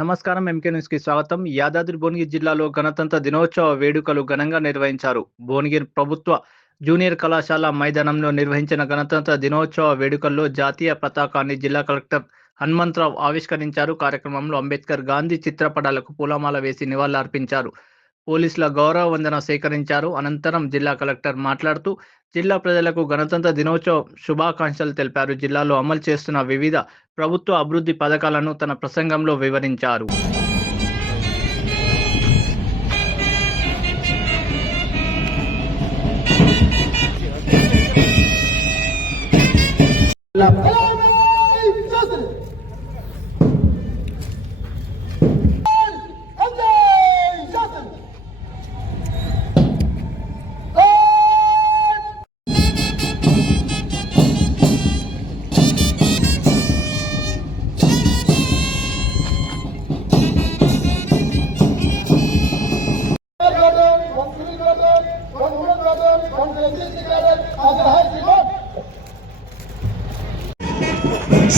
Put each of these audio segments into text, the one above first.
నమస్కారం. ఎంకే న్యూస్‌కి స్వాగతం. యాదాద్రి భువనగిరి జిల్లాలో గణతంత్ర దినోత్సవ వేడుకలు ఘనంగా నిర్వహించారు. భువనగిరి ప్రభుత్వ జూనియర్ కళాశాల మైదానంలో నిర్వహించిన గణతంత్ర దినోత్సవ వేడుకల్లో జాతీయ పతాకాన్ని జిల్లా కలెక్టర్ హనుమంతరావు ఆవిష్కరించారు. కార్యక్రమంలో అంబేద్కర్, గాంధీ చిత్రపటాలకు పూలమాల వేసి నివాళులర్పించారు. పోలీసుల గౌరవ వందన సేకరించారు. అనంతరం జిల్లా కలెక్టర్ మాట్లాడుతూ జిల్లా ప్రజలకు గణతంత్ర దినోత్సవ శుభాకాంక్షలు తెలిపారు. జిల్లాలో అమలు చేస్తున్న వివిధ ప్రభుత్వ అభివృద్ధి పథకాలను తన ప్రసంగంలో వివరించారు.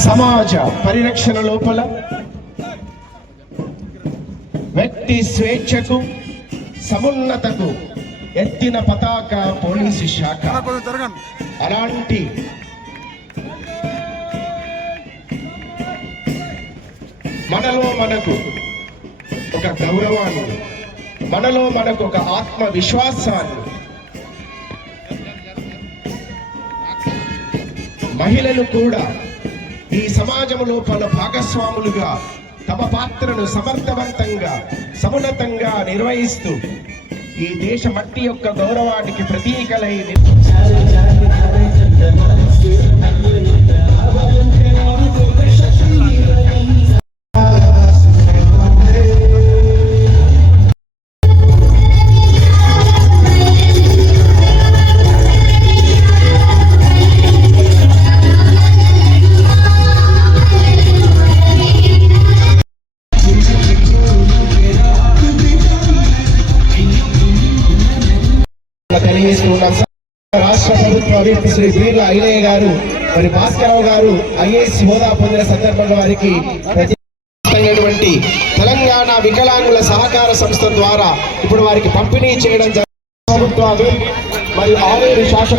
సమాజ పరిరక్షణ లోపల వ్యక్తి స్వేచ్ఛకు సమున్నతకు ఎత్తిన పతాక పోలీసు శాఖ. అలాంటి మనలో మనకు ఒక గౌరవాన్ని, మనలో మనకు ఒక ఆత్మవిశ్వాసాన్ని, మహిళలు కూడా ఈ సమాజం లోపల భాగస్వాములుగా తమ పాత్రను సమర్థవంతంగా సమున్నతంగా నిర్వహిస్తూ ఈ దేశ మట్టి యొక్క గౌరవానికి ప్రతీకలై రాష్ట్ర ప్రభుత్వ అధిపతి శ్రీ బీర్ల ఐలయ్య గారు మరి భాస్కరరావు గారు ఐఏఎస్ హోదా పొందిన సందర్భంగా వారికి తెలంగాణ వికలాంగుల సహకార సంస్థ ద్వారా ఇప్పుడు వారికి పంపిణీ చేయడం ప్రభుత్వ మరియు ఆరేడు శాసన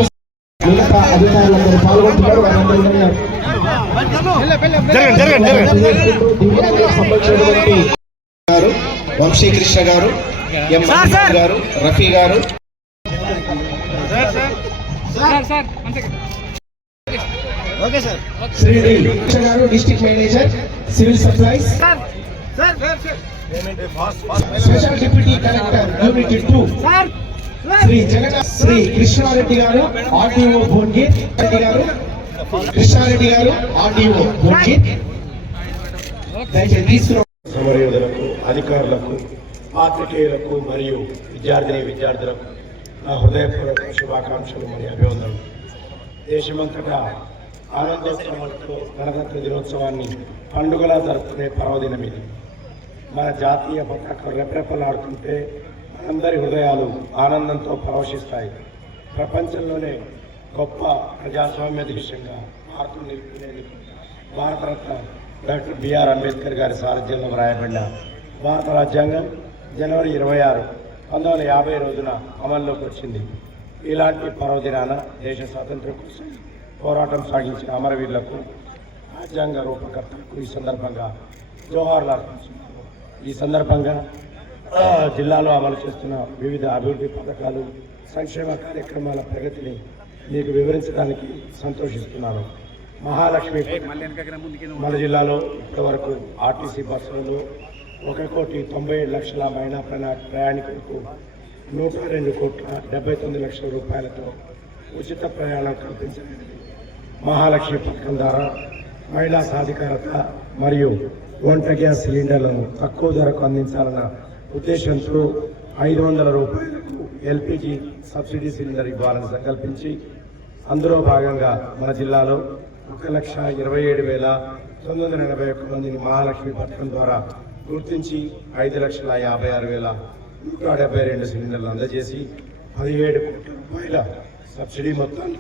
అధికారులందరూ పాల్గొంటున్నారు. సంబంధించినటువంటి వంశీకృష్ణ గారు, ఎం గారు, రఫీ గారు, శ్రీడి గారు district manager civil supplies, special deputy collector unit 2 Shri Krishnareddy గారు ఆర్డీఓ భువనగిరి గారు, కృష్ణారెడ్డి గారు ఆర్డీఓ భువనగిరి. సమరయోధులకు, అధికారులకు, పాత్రికేయులకు మరియు విద్యార్థులకు నా హృదయపూర్వక శుభాకాంక్షలు మరియు అభివందనలు. దేశమంతటా ఆనందోత్సవాలతో గణతంత్ర దినోత్సవాన్ని పండుగలా జరుపుకునే పర్వదినం ఇది. మన జాతీయ పతాకం రెప్రెపలాడుతుంటే మనందరి హృదయాలు ఆనందంతో పరవశిస్తాయి. ప్రపంచంలోనే గొప్ప ప్రజాస్వామ్య దేశంగా భారతం నిలుపుకునేందుకు భారతరత్న డాక్టర్ బిఆర్ అంబేద్కర్ గారి సారథ్యంలో వ్రాయబడిన భారత రాజ్యాంగం జనవరి 26, 1950 రోజున అమల్లోకి వచ్చింది. ఇలాంటి పర్వదినాన దేశ స్వాతంత్ర్యం కోసం పోరాటం సాగించిన అమరవీరులకు, రాజ్యాంగ రూపకర్తలకు ఈ సందర్భంగా జోహార్లు అర్పించుకున్నారు. ఈ సందర్భంగా జిల్లాలో అమలు చేస్తున్న వివిధ అభివృద్ధి పథకాలు, సంక్షేమ కార్యక్రమాల ప్రగతిని మీకు వివరించడానికి సంతోషిస్తున్నాను. మహాలక్ష్మి మన జిల్లాలో ఇప్పటివరకు ఆర్టీసీ బస్సులలో 1,90,00,000 మహిళా ప్రయాణికులకు 102,79 లక్షల రూపాయలతో ఉచిత ప్రయాణం కల్పించలేదు. మహాలక్ష్మి పథకం ద్వారా మహిళా సాధికారత మరియు వంట గ్యాస్ సిలిండర్లను తక్కువ ధరకు అందించాలన్న ఉద్దేశంతో 500 రూపాయలకు ఎల్పిజి సబ్సిడీ సిలిండర్ ఇవ్వాలని సంకల్పించి అందులో భాగంగా మన జిల్లాలో 1,27,981 మందిని మహాలక్ష్మి పథకం ద్వారా గుర్తించి 5,56,172 సిలిండర్లు అందజేసి 17 కోట్ల రూపాయల సబ్సిడీ మొత్తాన్ని